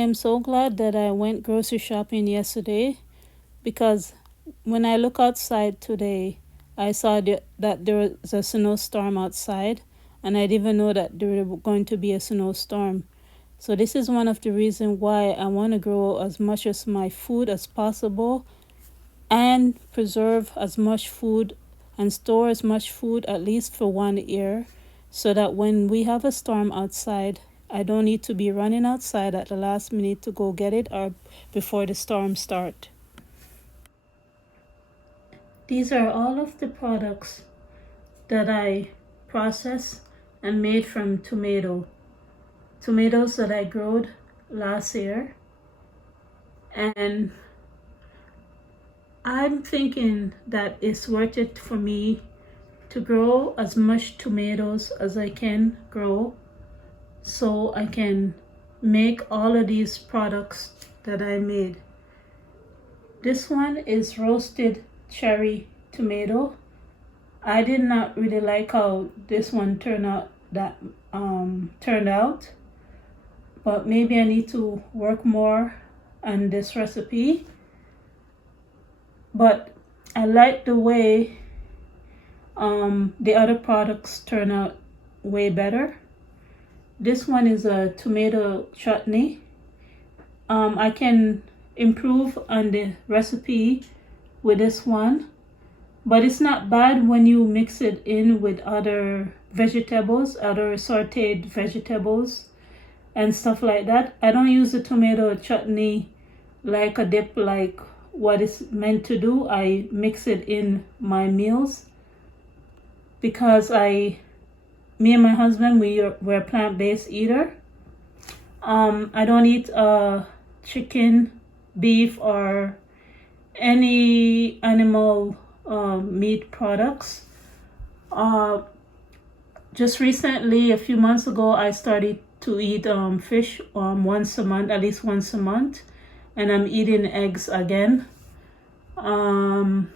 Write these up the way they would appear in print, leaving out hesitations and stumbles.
am so glad that I went grocery shopping yesterday because when I look outside today, I saw that there was a snowstorm outside, and I didn't even know that there was going to be a snowstorm. So this is one of the reasons why I want to grow as much as my food as possible and preserve as much food and store as much food at least for 1 year so that when we have a storm outside, I don't need to be running outside at the last minute to go get it or before the storm starts. These are all of the products that I processed and made from tomatoes that I growed last year. And I'm thinking that it's worth it for me to grow as much tomatoes as I can grow so I can make all of these products that I made. This one is roasted cherry tomato. I did not really like how this one turned out, but maybe I need to work more on this recipe. But I like the way the other products turn out way better. This one is a tomato chutney. I can improve on the recipe with this one, but it's not bad when you mix it in with other vegetables, other sauteed vegetables and stuff like that. I don't use the tomato chutney like a dip, like what it's meant to do. I mix it in my meals because me and my husband, we're plant-based eater. I don't eat chicken, beef, or any animal meat products. Just recently, a few months ago, I started to eat fish once a month, at least once a month, and I'm eating eggs again, and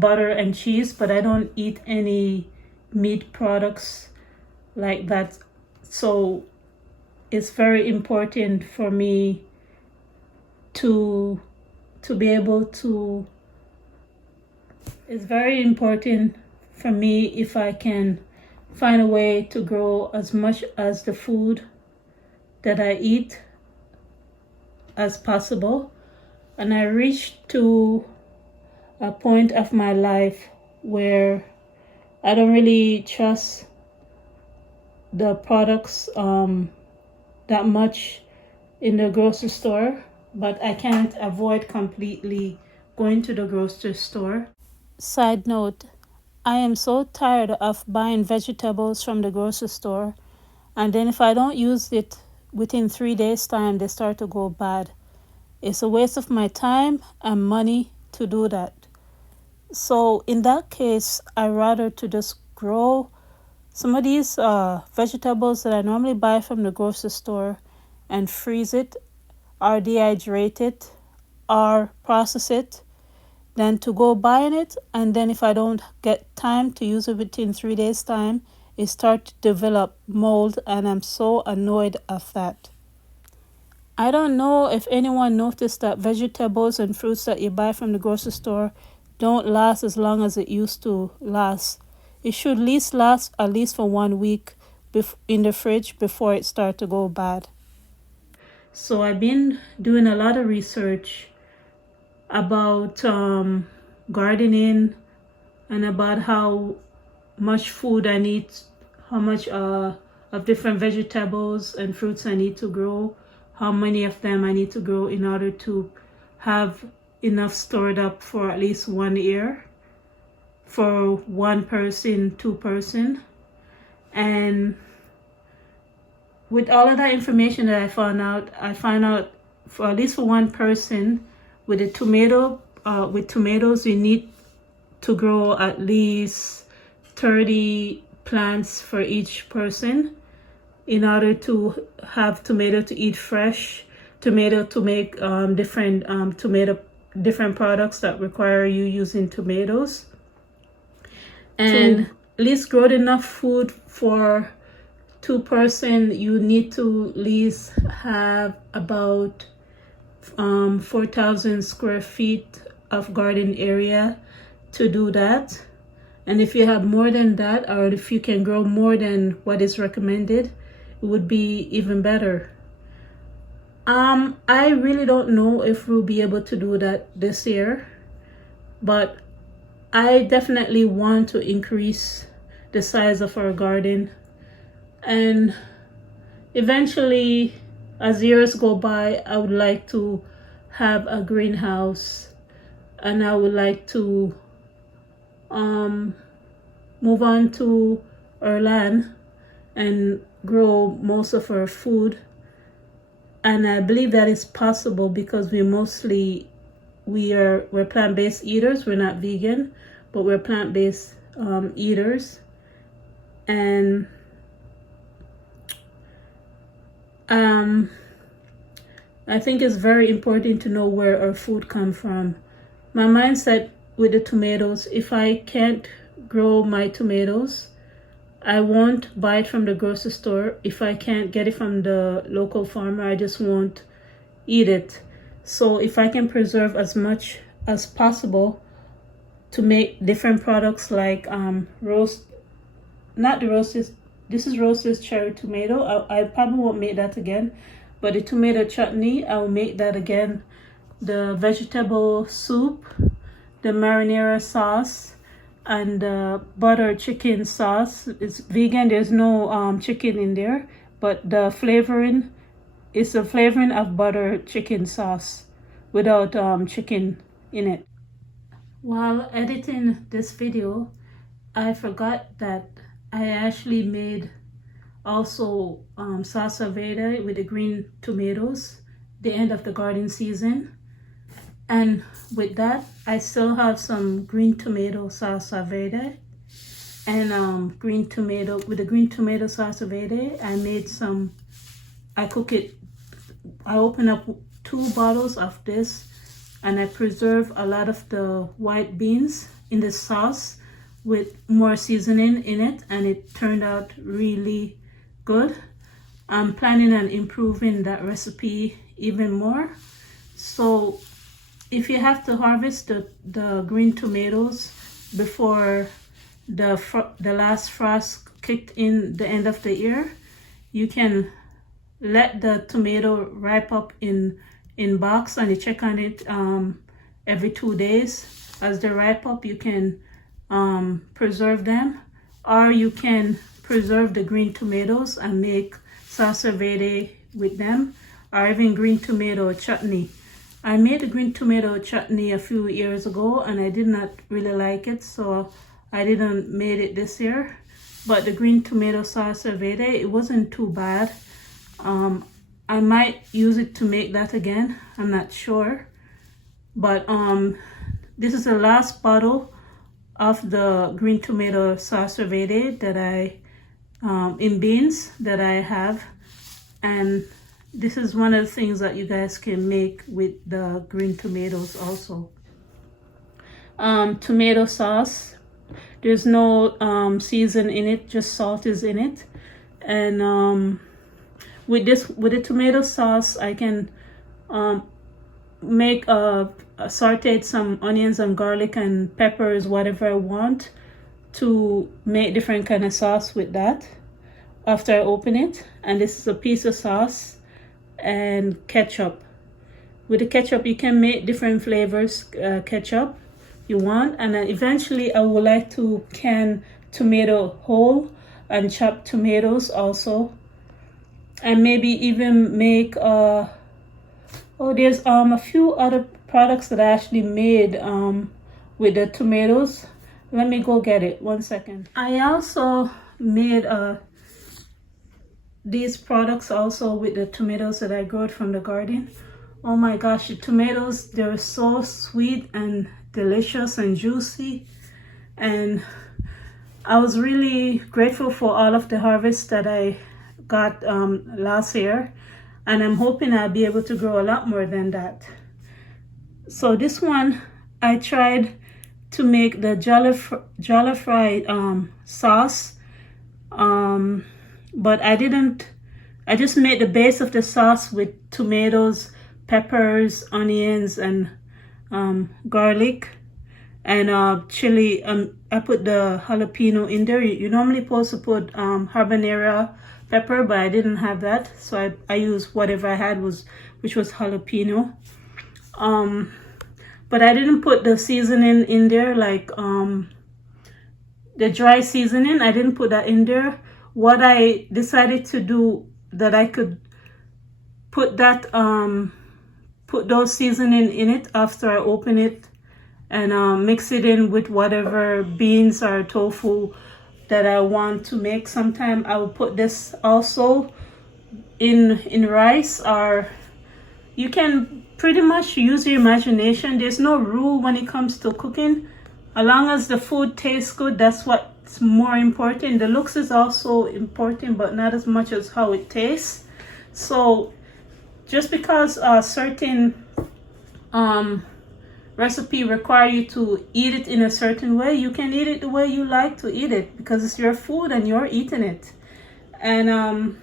butter and cheese, but I don't eat any meat products like that. So it's very important for me to be able to, it's very important for me if I can find a way to grow as much as the food that I eat as possible. And I reached to a point of my life where I don't really trust the products that much in the grocery store, but I can't avoid completely going to the grocery store. Side note, I am so tired of buying vegetables from the grocery store, and then if I don't use it within 3 days time, they start to go bad. It's a waste of my time and money to do that. So in that case, I rather to just grow some of these vegetables that I normally buy from the grocery store and freeze it or dehydrate it or process it than to go buying it, and then if I don't get time to use it within 3 days time, it starts to develop mold, and I'm so annoyed of that. I don't know if anyone noticed that vegetables and fruits that you buy from the grocery store don't last as long as it used to last. It should at least last at least for 1 week in the fridge before it starts to go bad. So I've been doing a lot of research about gardening and about how much food I need, how much of different vegetables and fruits I need to grow, how many of them I need to grow in order to have enough stored up for at least 1 year for one person, 2 person. And with all of that information that I found out for at least for one person with tomatoes, you need to grow at least 30 plants for each person in order to have tomato to eat fresh, tomato to make different products that require you using tomatoes, and at least grow enough food for 2-person, you need to at least have about 4,000 square feet of garden area to do that. And if you have more than that, or if you can grow more than what is recommended, it would be even better. I really don't know if we'll be able to do that this year, but I definitely want to increase the size of our garden. And eventually, as years go by, I would like to have a greenhouse, and I would like to move on to our land and grow most of our food. And I believe that is possible because we're plant-based eaters. We're not vegan, but we're plant-based eaters. And I think it's very important to know where our food comes from. My mindset with the tomatoes, if I can't grow my tomatoes, I won't buy it from the grocery store. If I can't get it from the local farmer, I just won't eat it. So if I can preserve as much as possible to make different products like this is roasted cherry tomato. I probably won't make that again, but the tomato chutney, I'll make that again. The vegetable soup, the marinara sauce, and the butter chicken sauce. It's vegan. There's no chicken in there, but the flavoring is the flavoring of butter chicken sauce without chicken in it. While editing this video, I forgot that I actually made also salsa verde with the green tomatoes the end of the garden season. And with that, I still have some green tomato salsa verde. And green tomato, with the green tomato salsa verde, I cook it. I open up 2 bottles of this, and I preserve a lot of the white beans in the sauce with more seasoning in it, and it turned out really good. I'm planning on improving that recipe even more. So if you have to harvest the green tomatoes before the last frost kicked in the end of the year, you can let the tomato ripe up in box, and you check on it every 2 days. As they ripe up, you can preserve them, or you can preserve the green tomatoes and make salsa verde with them, or even green tomato chutney. I made the green tomato chutney a few years ago, and I did not really like it, so I didn't made it this year. But the green tomato salsa verde, it wasn't too bad. I might use it to make that again. I'm not sure. But this is the last bottle of the green tomato salsa verde that I in beans that I have, and this is one of the things that you guys can make with the green tomatoes also. Tomato sauce, there's no season in it, just salt is in it. And with the tomato sauce, I can make sauteed some onions and garlic and peppers, whatever I want, to make different kind of sauce with that after I open it. And this is a piece of sauce and ketchup. With the ketchup, you can make different flavors ketchup you want. And then eventually I would like to can tomato whole and chop tomatoes also, and maybe even make there's a few other products that I actually made with the tomatoes. Let me go get it, 1 second. I also made these products also with the tomatoes that I grew from the garden. Oh my gosh, the tomatoes, they're so sweet and delicious and juicy, and I was really grateful for all of the harvest that I got last year, and I'm hoping I'll be able to grow a lot more than that. So this one, I tried to make the jollof fried sauce but I just made the base of the sauce with tomatoes, peppers, onions, and garlic, and chili. I put the jalapeno in there. You normally supposed to put habanero pepper, but I didn't have that, so I used whatever I had, which was jalapeno. But I didn't put the seasoning in there, like the dry seasoning. I didn't put that in there. What I decided to do, that I could put that put those seasoning in it after I open it, and mix it in with whatever beans or tofu that I want to make. Sometime I will put this also in rice, or you can pretty much use your imagination. There's no rule when it comes to cooking. As long as the food tastes good, that's what's more important. The looks is also important, but not as much as how it tastes. So just because a certain recipe require you to eat it in a certain way, you can eat it the way you like to eat it, because it's your food and you're eating it. And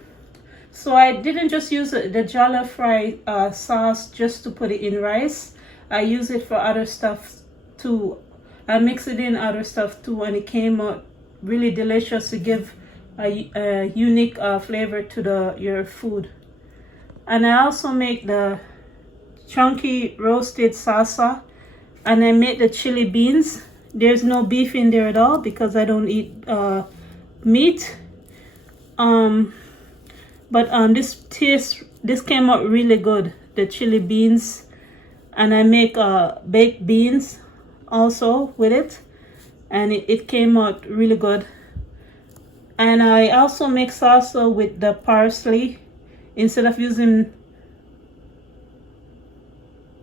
so I didn't just use the jollof fry sauce just to put it in rice. I use it for other stuff too. I mix it in other stuff too, and it came out really delicious to give a unique flavor to your food. And I also make the chunky roasted salsa, and I make the chili beans. There's no beef in there at all because I don't eat meat. But this came out really good, the chili beans. And I make baked beans also with it, and it came out really good. And I also make salsa with the parsley. Instead of using,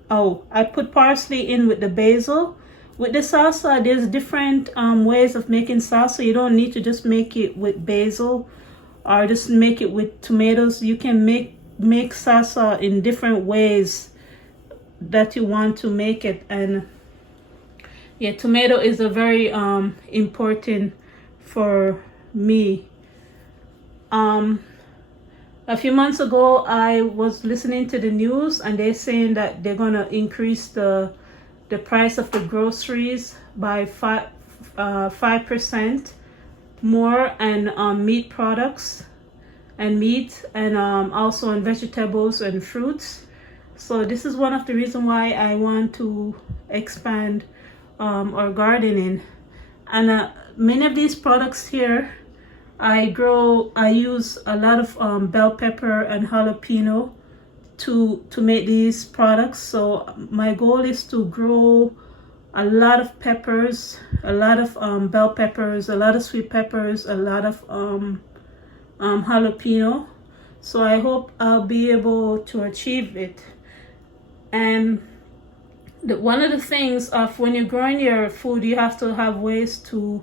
I put parsley in with the basil. With the salsa, there's different ways of making salsa. You don't need to just make it with basil or just make it with tomatoes. You can make salsa in different ways that you want to make it. And yeah, tomato is a very important for me. A few months ago, I was listening to the news, and they're saying that they're gonna increase the price of the groceries by 5% more, and meat products and meat, and also on vegetables and fruits. So this is one of the reasons why I want to expand our gardening. And many of these products here I use a lot of bell pepper and jalapeno to make these products. So my goal is to grow a lot of peppers, a lot of bell peppers, a lot of sweet peppers, a lot of jalapeno. So I hope I'll be able to achieve it. And one of the things of when you're growing your food, you have to have ways to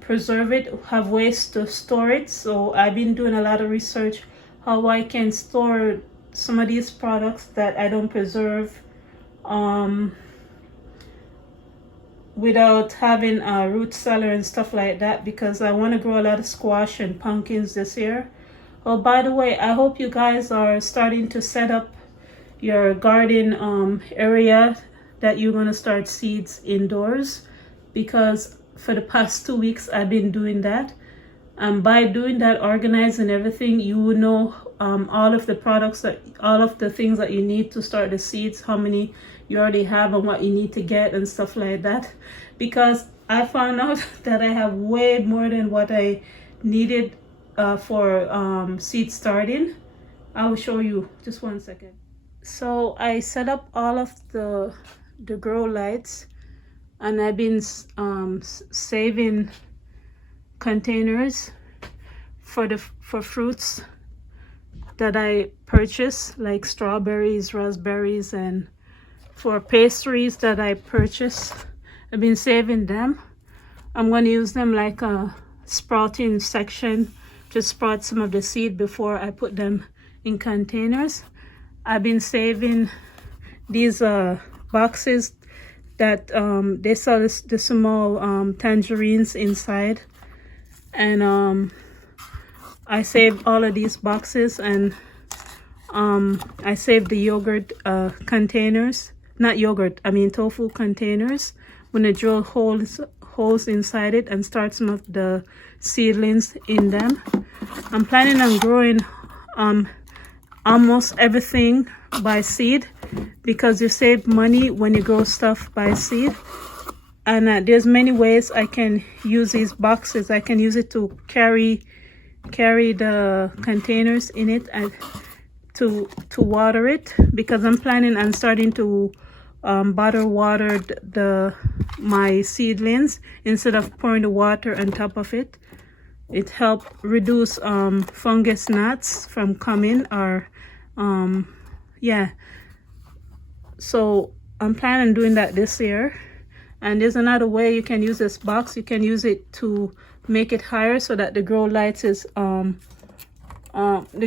preserve it, have ways to store it. So I've been doing a lot of research how I can store some of these products that I don't preserve without having a root cellar and stuff like that, because I want to grow a lot of squash and pumpkins this year. Oh, by the way, I hope you guys are starting to set up your garden area that you're going to start seeds indoors, because for the past 2 weeks I've been doing that. And by doing that, organizing everything, you will know all of the things that you need to start the seeds, how many you already have and what you need to get and stuff like that. Because I found out that I have way more than what I needed for seed starting. I will show you, just 1 second. So I set up all of the grow lights, and I've been saving containers for fruits that I purchase, like strawberries, raspberries, and for pastries that I purchase. I've been saving them. I'm going to use them like a sprouting section to sprout some of the seed before I put them in containers. I've been saving these boxes that they sell the small tangerines inside, and I saved all of these boxes, and I saved the yogurt containers, not yogurt, I mean tofu containers. I'm gonna drill holes inside it and start some of the seedlings in them. I'm planning on growing almost everything by seed, because you save money when you grow stuff by seed. And there's many ways I can use these boxes. I can use it to carry the containers in it and to water it, because I'm planning on starting to bottle water my seedlings instead of pouring the water on top of it. It helps reduce fungus gnats from coming, or yeah. So I'm planning on doing that this year. And there's another way you can use this box. You can use it to make it higher so that the grow lights is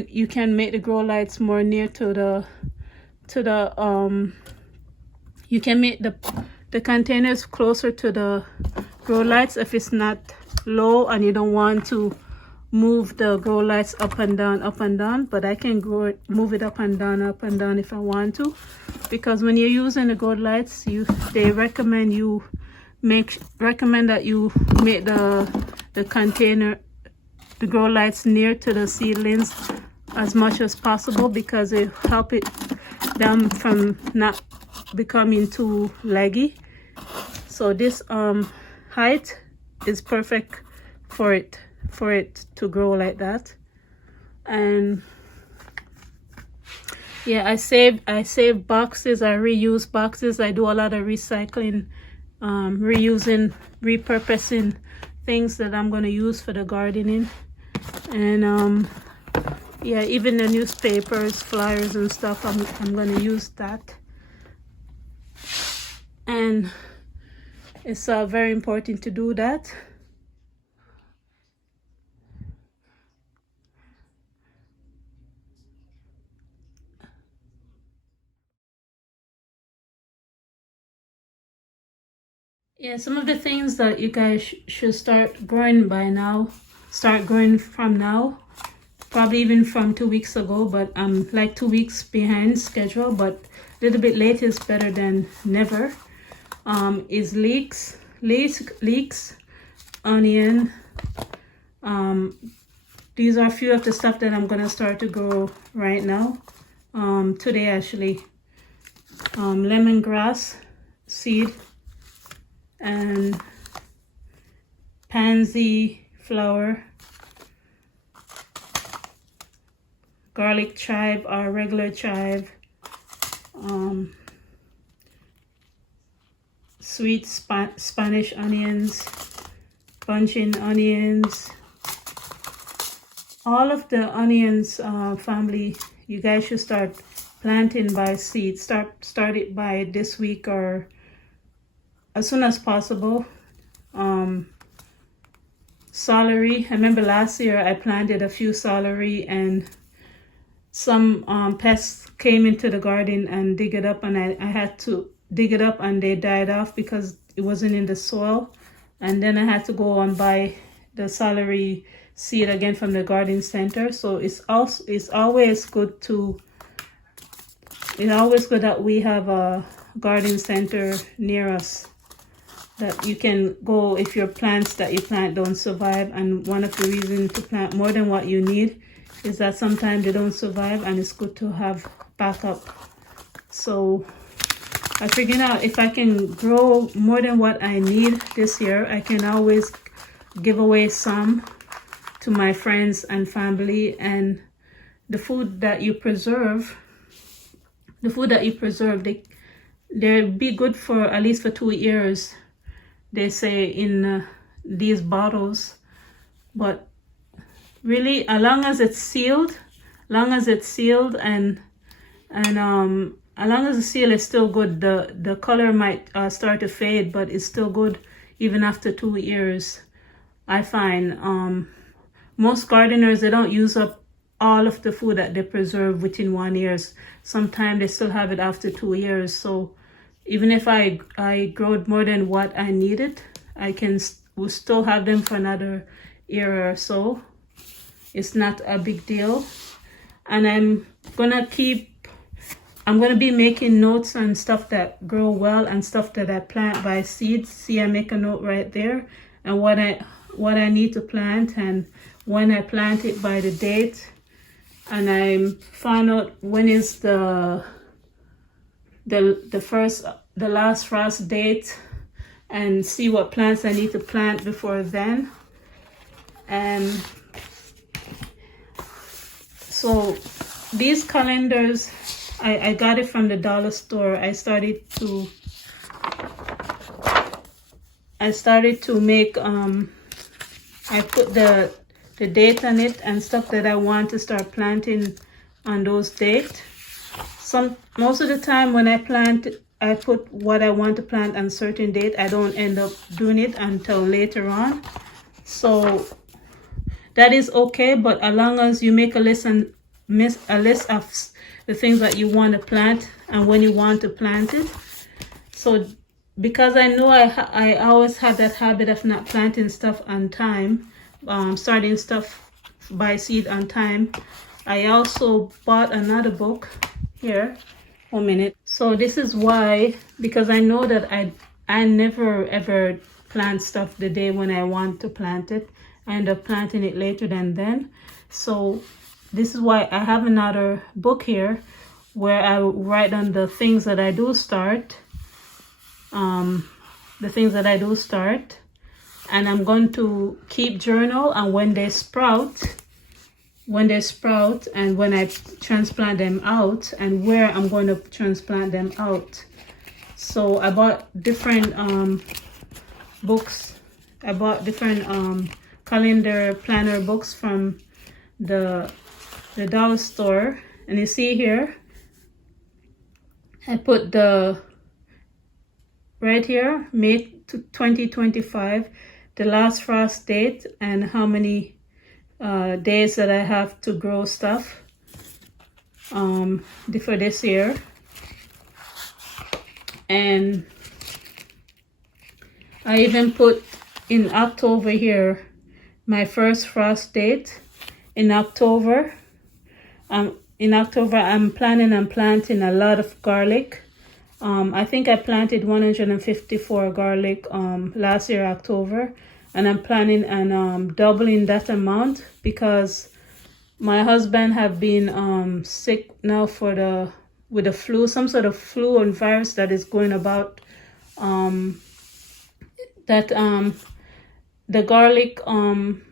you can make the grow lights more near to the you can make the containers closer to the grow lights if it's not low and you don't want to move the grow lights up and down, but I can move it up and down if I want to, because when you're using the grow lights, they recommend that you make the container, the grow lights, near to the seedlings as much as possible, because it help them from not becoming too leggy. So this height is perfect for it to grow like that. And yeah, I save boxes, I reuse boxes, I do a lot of recycling, reusing, repurposing things that I'm going to use for the gardening. And yeah, even the newspapers, flyers and stuff, I'm going to use that. And it's very important to do that. Yeah, some of the things that you guys should start growing by now, start growing from now, probably even from 2 weeks ago, but I'm like 2 weeks behind schedule, but a little bit late is better than never. Is leeks, onion. These are a few of the stuff that I'm gonna start to grow right now. Today actually. Lemongrass seed, and pansy flower, garlic chive or regular chive, sweet Spanish onions, bunching onions. All of the onions family, you guys should start planting by seed. Start it by this week or as soon as possible. Celery, I remember last year I planted a few celery, and some pests came into the garden and dig it up, and I had to dig it up, and they died off because it wasn't in the soil. And then I had to go and buy the celery seed again from the garden center. So it's always good that we have a garden center near us, that you can go if your plants that you plant don't survive. And one of the reasons to plant more than what you need is that sometimes they don't survive, and it's good to have backup. So I figured out if I can grow more than what I need this year, I can always give away some to my friends and family. And the food that you preserve, they'll be good for at least for 2 years, they say in these bottles. But really, as long as it's sealed, and as long as the seal is still good, the color might start to fade, but it's still good even after 2 years. I find most gardeners, they don't use up all of the food that they preserve within 1 year. Sometimes they still have it after 2 years. So even if I grow more than what I needed, will still have them for another year or so. It's not a big deal. And I'm gonna be making notes on stuff that grow well and stuff that I plant by seeds. See, I make a note right there, and what I need to plant and when I plant it by the date. And I find out when is the last frost date, and see what plants I need to plant before then. And so these calendars, I got it from the dollar store. I started to make, I put the date on it and stuff that I want to start planting on those dates. Most of the time when I plant, I put what I want to plant on certain date. I don't end up doing it until later on. So that is okay, but as long as you make a list of the things that you want to plant and when you want to plant it. So because I know I always have that habit of not planting stuff on time, starting stuff by seed on time, I also bought another book here. 1 minute. So this is why, because I know that I never ever plant stuff the day when I want to plant it. I end up planting it later than then. So this is why I have another book here where I write on the things that I do start. And I'm going to keep journal, and when they sprout and when I transplant them out, and where I'm going to transplant them out. So I bought different books. I bought different calendar planner books from the dollar store. And you see here, I put right here, May 2025, the last frost date and how many days that I have to grow stuff for this year. And I even put in October here my first frost date. In October I'm planning on planting a lot of garlic. I think I planted 154 garlic last year October, and I'm planning on doubling that amount because my husband have been sick now with the flu, some sort of flu and virus that is going about. The garlic,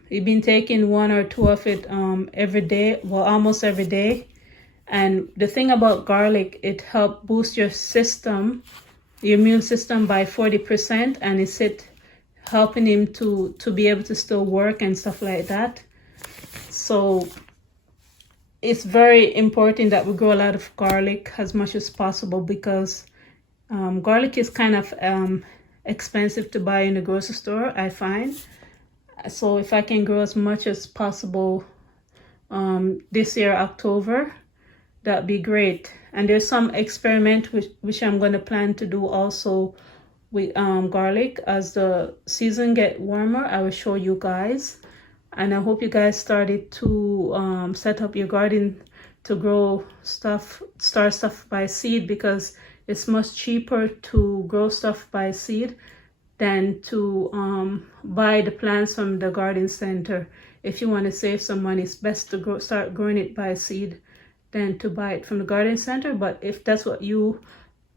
we've been taking 1 or 2 of it every day, well, almost every day. And the thing about garlic, it helps boost your immune system by 40%, and it's helping him to be able to still work and stuff like that. So it's very important that we grow a lot of garlic as much as possible, because garlic is kind of expensive to buy in the grocery store, I find. So if I can grow as much as possible this year October, that'd be great. And there's some experiment which I'm going to plan to do also with garlic. As the season get warmer, I will show you guys. And I hope you guys started to set up your garden to grow stuff, start stuff by seed, because it's much cheaper to grow stuff by seed than to buy the plants from the garden center. If you want to save some money, it's best to start growing it by seed than to buy it from the garden center. But if that's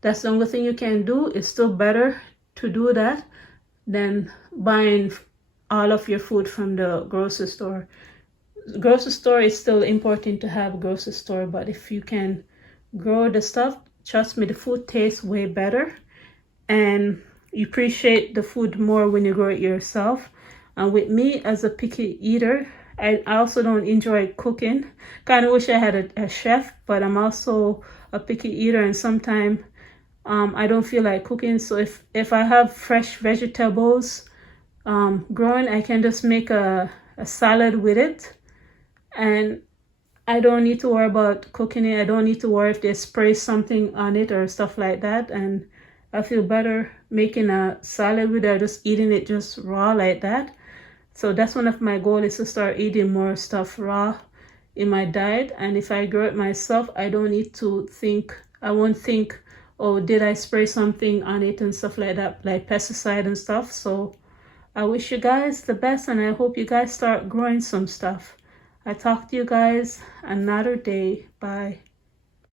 that's the only thing you can do, it's still better to do that than buying all of your food from the grocery store. Grocery store is still important to have grocery store, but if you can grow the stuff, trust me, the food tastes way better, and you appreciate the food more when you grow it yourself. And with me as a picky eater, I also don't enjoy cooking. Kind of wish I had a chef, but I'm also a picky eater, and sometimes I don't feel like cooking. So if I have fresh vegetables growing, I can just make a salad with it, and I don't need to worry about cooking it. I don't need to worry if they spray something on it or stuff like that. And I feel better making a salad with it, or just eating it just raw like that. So that's one of my goals, is to start eating more stuff raw in my diet. And if I grow it myself, I don't need to think, I won't think, oh, did I spray something on it and stuff like that, like pesticide and stuff. So I wish you guys the best, and I hope you guys start growing some stuff. I talk to you guys another day. Bye.